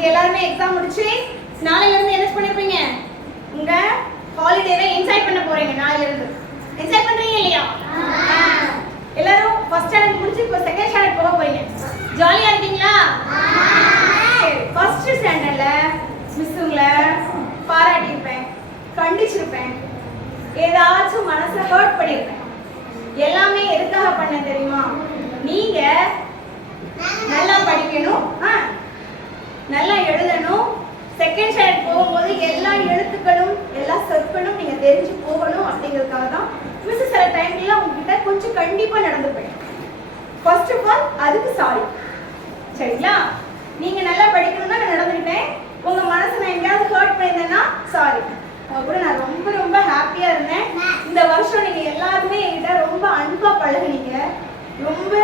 இன்னைக்கு எல்லாரும் எக்ஸாம் முடிச்சு நாளையில இருந்து என்ன பண்ணிருப்பீங்க? உங்க ஹாலிடேவை என்ஜாய் பண்ண போறீங்க. நாளையில இருந்து என்ஜாய் பண்றீங்க இல்லையா? எல்லாரும் ஃபர்ஸ்ட் ஸ்டாண்டர்ட் முடிச்சு இப்போ செகண்ட் ஸ்டாண்டர்ட் போக போறீங்க. ஜாலியா இருக்கீங்களா? ஃபர்ஸ்ட் ஸ்டாண்டர்ட்ல மிஸ் உங்களை பாராட்டியிருப்பேன், கண்டிச்சிருப்பேன், ஏதாச்சும் மனசை ஹர்ட் பண்ணியிருப்பேன். எல்லாமே எதுக்காக பண்ண தெரியுமா? நீங்க நல்லா படிக்கணும், நல்லா எழுதணும், செகண்ட் ஸ்டாண்டர்ட் போகும்போது எல்லா எழுத்துக்களும் எல்லா சொற்களும் நீங்க தெரிஞ்சு போகணும் அப்படிங்கிறதுக்காக தான் மிஸ் சில டைம்ல உங்ககிட்ட கொஞ்சம் கண்டிப்பா நடந்துப்பேன். ஃபர்ஸ்ட் ஆஃப் ஆல் அதுக்கு சாரி. சரிங்களா? நீங்க நல்லா படிக்கணும்னா நான் நடந்துக்கிட்டேன். உங்க மனசை நான் எங்கேயாவது ஹர்ட் பண்ணியிருந்தேன்னா சாரி. உங்க கூட நான் ரொம்ப ரொம்ப ஹாப்பியா இருந்தேன். இந்த வருஷம் நீங்க எல்லாருமே என்கிட்ட ரொம்ப அன்பா பழகுனீங்க, ரொம்ப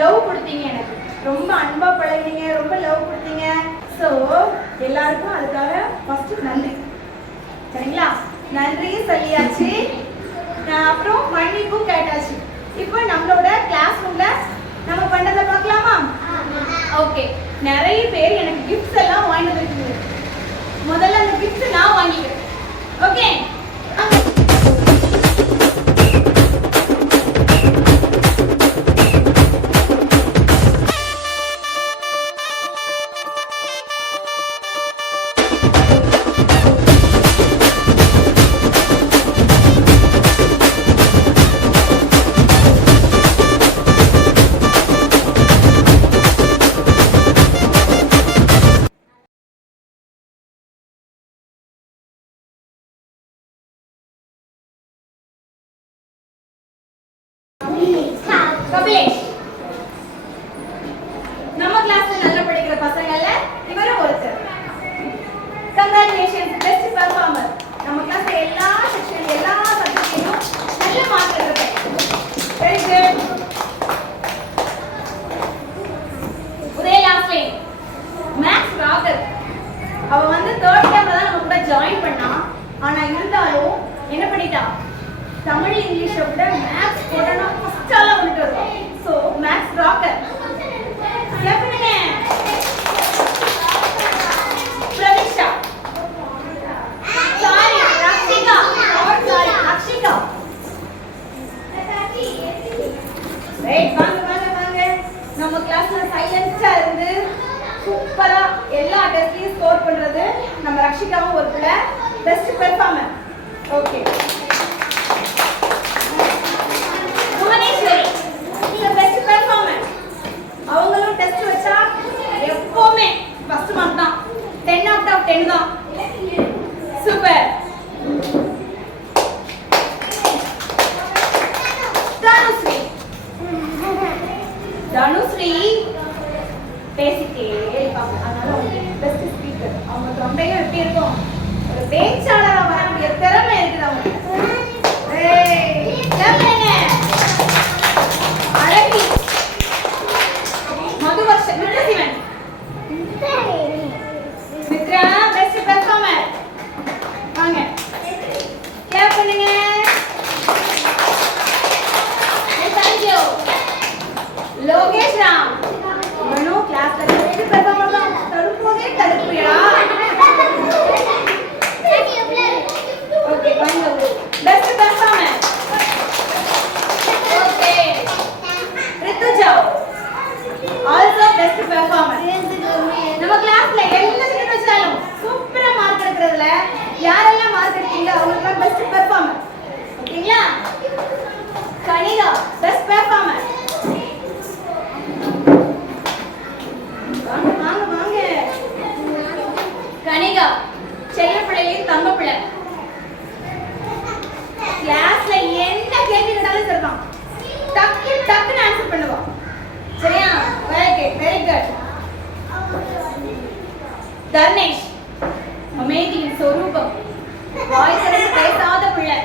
லவ் கொடுத்தீங்க, எனக்கு ரொம்ப அன்பா பழகுனீங்க, ரொம்ப லவ் கொடுத்தீங்க. ஸோ எல்லாருக்கும் அதுக்காக ஃபர்ஸ்ட் நன்றி. சரிங்களா? நன்றி சொல்லியாச்சு, அப்புறம் மன்னிப்பும் கேட்டாச்சு. இப்போ நம்மளோட கிளாஸ் ரூம்ல நம்ம பண்ணதை பார்க்கலாமா? ஓகே. நிறைய பேர் எனக்கு கிஃப்ட்ஸ் எல்லாம் வாங்கிட்டு வந்துருக்கீங்க. முதல்ல அந்த கிஃப்ட்ஸ் நான் வாங்கிக்கிறேன். ஓகே? கபிலேஷ், நம்ம கிளாஸ்ல நல்லா படிக்கிற பசங்கள்ல இவரும் ஒருத்தர். Congratulations, best performer. நம்ம கிளாஸ்ல எல்லா செக்ஷன் எல்லா சப்ஜெக்ட்லயும் நல்ல மார்க் எடுத்திருக்கேன். Very good. உதயலாஸ்லே மேக்ஸ் ராகர். அவ வந்து தேர்ட் டைம்ல தான் நம்ம கூட ஜாயின் பண்ணா. ஆனா இருந்தாலும் என்ன பண்ணிட்டா? தமிழ் இங்கிலீஷை விட மேக்ஸ் போட்டா ஃபர்ஸ்ட் ஆளா வந்துட்டு இருக்கோம். ஸோ மேக்ஸ் ராக்கர். பண்ணுங்க. Pravisha, sorry Rakshika, sorry Akshika. Wait, வாங்க வாங்க வாங்க. நம்ம கிளாஸ்ல சைலன்ஸா இருந்து சூப்பரா எல்லா டெஸ்ட்லயும் ஸ்கோர் பண்றது நம்ம ரக்ஷிகாவும் ஒரு பிள்ளை, பெஸ்ட் பெர்ஃபார்மர். ஓகே. அவங்களும் டெஸ்ட் வச்சா எப்பவுமே ஃபர்ஸ்ட் மார்க் தான். 10 out of 10 தான். சூப்பர். தனுஸ்ரீ, தனுஸ்ரீ பேசிட்டே இருப்பாங்க. அதனால அவங்க பெஸ்ட் ஸ்பீக்கர். அவங்க தொண்டையும் எப்படி இருக்கும்? ஒரு பேச்சாளரா வரக்கூடிய திறமை இருக்குது அவங்க. அழகி, மதுவர்ஷன், மித்ரசிவன், மித்ரா பெஸ்ட் பெர்ஃபார்மர். வாங்க கிளாப் பண்ணுங்க. தேங்க்யூ. லோகேஷ் ராம், இவனும் கிளாஸ்ல பெஸ்ட் பெர்ஃபார்மர் தான். தடுப்போதே தடுப்புயா. ஓகே, வாங்க. Best performer. Okay. Rithuja also best performer. நம்ம கிளாஸ்ல எல்லா சப்ஜெக்ட் வச்சாலும் சூப்பரா மார்க் எடுக்கிறதுல யாரெல்லாம் மார்க் எடுத்தீங்க அவங்களுக்கு பெஸ்ட் பெர்ஃபார்மர். ஓகேங்களா? Kanika best performer. வாங்க வாங்க வாங்க. கனிகா செல்ல பிள்ளையின் தங்க பிள்ளை. கிளாஸ்ல என்ன கேள்வி கேட்டாலும் சரிதான், டக்கு டக்குன்னு ஆன்சர் பண்ணுவா. சரியா? Very good. தர்னேஷ் அமைதியின் சொரூபம். வாய் திறந்து பேசாத பிள்ளை,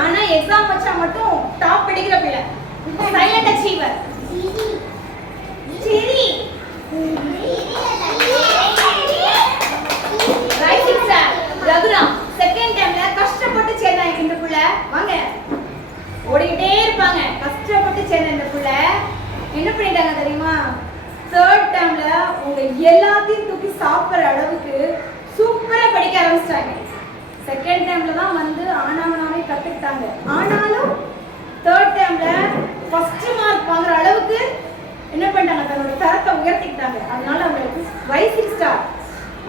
ஆனா எக்ஸாம் வச்சா மட்டும் டாப் படிக்கிற பிள்ளை. Silent achiever. Siri writing star. Raghuram second டைம்ல கஷ்டப்பட்டு சேர்ந்தாங்க இந்த பிள்ளை. வாங்க, ஓடிக்கிட்டே இருப்பாங்க. கஷ்டப்பட்டு சேர்ந்த இந்த பிள்ளை என்ன பண்ணிட்டாங்க தெரியுமா? தேர்ட் டைம்ல அவங்க எல்லாத்தையும் தூக்கி சாப்பிட்ற அளவுக்கு சூப்பரா படிக்க ஆரம்பிச்சிட்டாங்க. செகண்ட் டைம்ல தான் வந்து ஆனாவனாவே கத்துக்கிட்டாங்க. ஆனாலும் தேர்ட் டைம்ல ஃபர்ஸ்ட் மார்க் வாங்குற அளவுக்கு என்ன பண்ணிட்டாங்க, தன்னோட தரத்தை உயர்த்திக்கிட்டாங்க. அதனால அவங்களுக்கு ரைசிங் ஸ்டார்,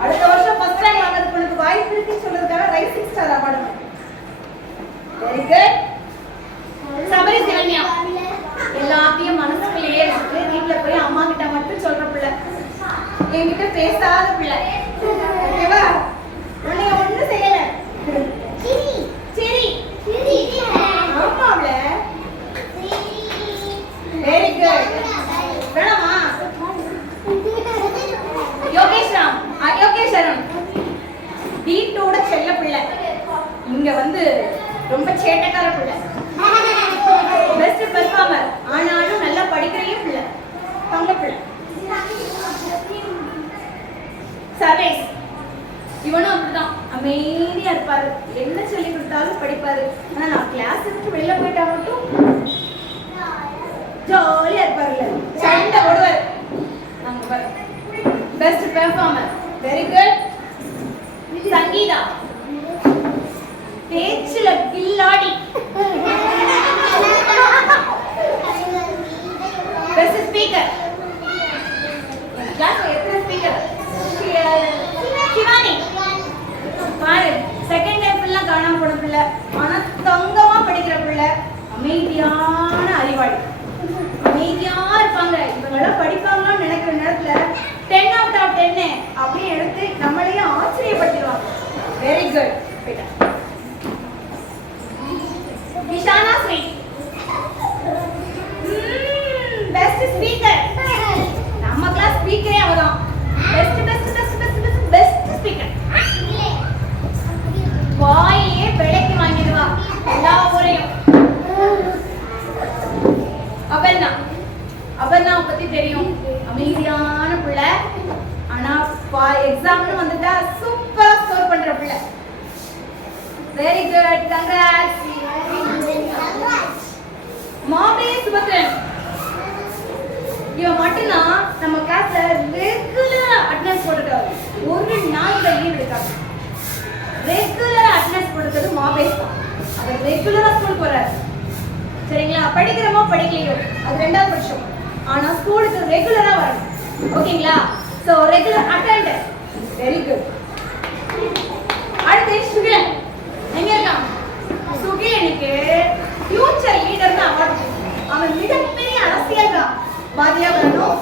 அடுத்த வருஷம் ஃபர்ஸ்ட் ரேங்க் வாங்குறதுக்கு உங்களுக்கு வாய்ப்பு இருக்குன்னு சொல்றதுக்காக rising star award. Very good. Sabari Sivanya எல்லாத்தையும் மனசுக்குள்ளேயே வச்சு வீட்டுல போய் அம்மா கிட்ட மட்டும் சொல்ற பிள்ளை, என்கிட்ட பேசாத பிள்ளை. ஓகேவா? உன்னை ஒண்ணு செய்யல. சரி ஆமாவ்ல. Very good. வேணாமா? யோகேஸ்வரன் வீட்டோட செல்ல பிள்ளை, இங்க வந்து ரொம்ப சேட்டக்கார பிள்ளை, பெஸ்ட் பெர்ஃபார்மர், ஆனாலும் நல்லா படிக்கிறையும் பிள்ளை, தங்க பிள்ளை. சர்வேஸ் இவனும் அப்படிதான், அமைதியா இருப்பாரு, என்ன சொல்லி கொடுத்தாலும் படிப்பாரு. ஆனா நான் கிளாஸ் விட்டு வெளில போயிட்டா மட்டும் ஜாலியா இருப்பாருல்ல, சண்டை போடுவார். நாங்க பாரு best performer. Very good. Sangeetha பேச்சுல கில்லாடி, பெஸ்ட் ஸ்பீக்கர். கிளாஸ்ல எத்தனை ஸ்பீக்கர்? சிவானி பாரு, செகண்ட் டைம் ஃபுல்லா காணாம போன பிள்ளை, ஆனா தங்கமா படிக்கிற பிள்ளை, அமைதியான அறிவாளி, அமைதியா இருப்பாங்க. இவங்கெல்லாம் படிப்பாங்கன்னு நினைக்கிற நேரத்துல 10 out of 10 அப்படியே எடுத்து நம்மளையும் ஆச்சரியப்படுத்திடுவாங்க. Very good. Vishana Sri best speaker. நம்ம கிளாஸ் ஸ்பீக்கரே அவதான். Best best best best best best speaker. வாயே விலைக்கு வாங்கிடுவா எல்லா ஊரையும். அபர்ணாவை பத்தி தெரியும், அமைதியான பிள்ளை, ஆனா எக்ஸாம்னு வந்துட்டா சூப்பரா ஸ்கோர் பண்ற பிள்ளை. Very good. கங்க்ராட்ஸ். மாவே சுபத்ரன் இவன் மட்டும்தான் நம்ம கிளாஸ்ல ரெகுலரா அட்டெண்டன்ஸ் போட்டுட்டாரு, ஒரு நாள் லீவ் எடுக்காது. ரெகுலரா அட்டெண்டன்ஸ் போடுறது மாவேஸ் தான். அவர் ரெகுலரா ஸ்கூல் போறாரு. சரிங்களா? படிக்கிறோமோ படிக்கலையோ அது ரெண்டாவது பட்சம், ஆனா ஸ்கூலுக்கு ரெகுலரா வரணும். ஓகேங்களா? So regular attender. Very good. அடுத்து சுகிலன் எங்க இருக்கான்? சுகிலனுக்கு ஃபியூச்சர் லீடர்னு அவார்டு. அவன் மிகப்பெரிய அரசியல்வாதியா வரணும்,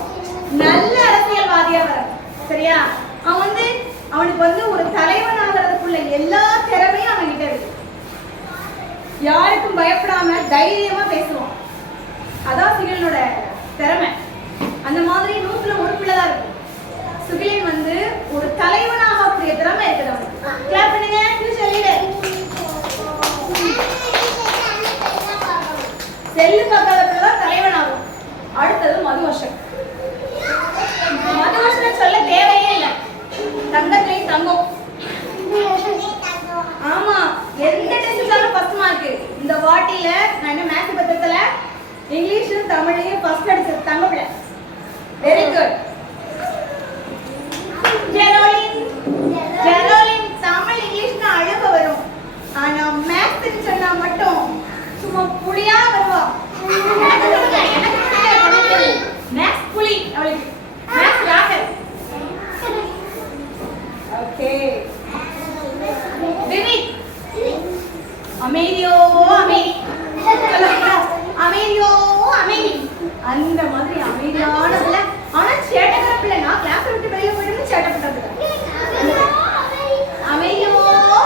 நல்ல அரசியல்வாதியா வரணும். சரியா? அவனுக்கு வந்து ஒரு தலைவன் ஆகிறதுக்குள்ள எல்லா திறமையும் அவன் கிட்ட இருக்கு. யாருக்கும் பயப்படாம தைரியமா பேசுவான். அதான் சுகிலனோட திறமை. அந்த மாதிரி 100ல ஒரு பிள்ளைதான் இருக்கும். சுகிலன் வந்து ஒரு தலைவனாகக்கூடிய திறமை இருக்குது அவனுக்கு. கிளாப் பண்ணுங்க. Future leader. செல்லு பார்க்காத பிள்ளைதான் தலைவனாகும். அடுத்தது மதுவர்ஷன். மதுவர்ஷன் சொல்ல தேவையே இல்லை, தங்கத்திலேயும் தங்கம். ஆமா, எந்த டெஸ்ட்லயும் ஃபர்ஸ்ட் மார்க். இந்த வாட்டில நான் என்ன மேத்ஸ் பத்திரத்துல இங்கிலீஷும் தமிழையும் ஃபர்ஸ்ட் அடிச்சது தங்க பிள்ளை. Very good. ஜெரோலின் தமிழ் இங்கிலீஷ்னா அழக வரும், ஆனா மேத்ஸ் சொன்னா மட்டும் சும்மா புளியா வருவா. மேத்ஸ் புளி அவளுக்கு, மேத்ஸ் ராக்கர். ஓகே. விவிக் அமைதியோ அமைதி, அமைதியோ அமைதி, அந்த மாதிரி அமைதியான பிள்ளை, ஆனா சேட்டக்கார பிள்ளை. நான் கிளாஸ் விட்டு வெளியே போயிட்டு சேட்டப்பட்ட பிள்ளை. அமைதியோ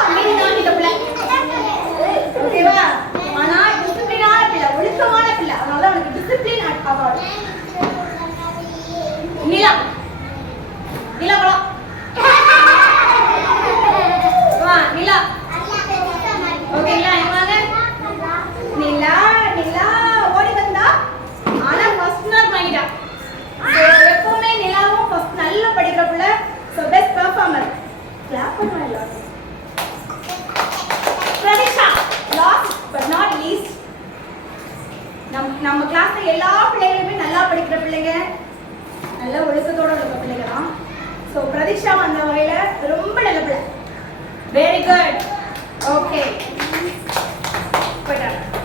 அமைதிதான் இந்த பிள்ளை. ஓகேவா? ஆனா டிசிப்ளினான பிள்ளை, ஒழுக்கமான பிள்ளை, அதனால அவனுக்கு டிசிப்ளின் அவார்டு. நிலா நிலா குளம். நிலா ஓகேங்களா? வாங்க. நிலா நிலா ஓடி வந்தா, ஆனா ஃபர்ஸ்ட் மார்க் வாங்கிட்டா. எப்பவுமே நிலாவும் ஃபர்ஸ்ட் நல்லா படிக்கிற பிள்ளை. So best performer. கிளாப் பண்ணுவாங்க. Pratheesha last but not least. நம்ம கிளாஸ்ல எல்லா பிள்ளைகளுமே நல்லா படிக்கிற பிள்ளைங்க, நல்ல ஒழுக்கத்தோட இருக்க பிள்ளைங்க தான். ஸோ பிரதீஷா அந்த வகையில் ரொம்ப நல்ல பிள்ளை. Very good. ஓகே போயிட்டாங்க.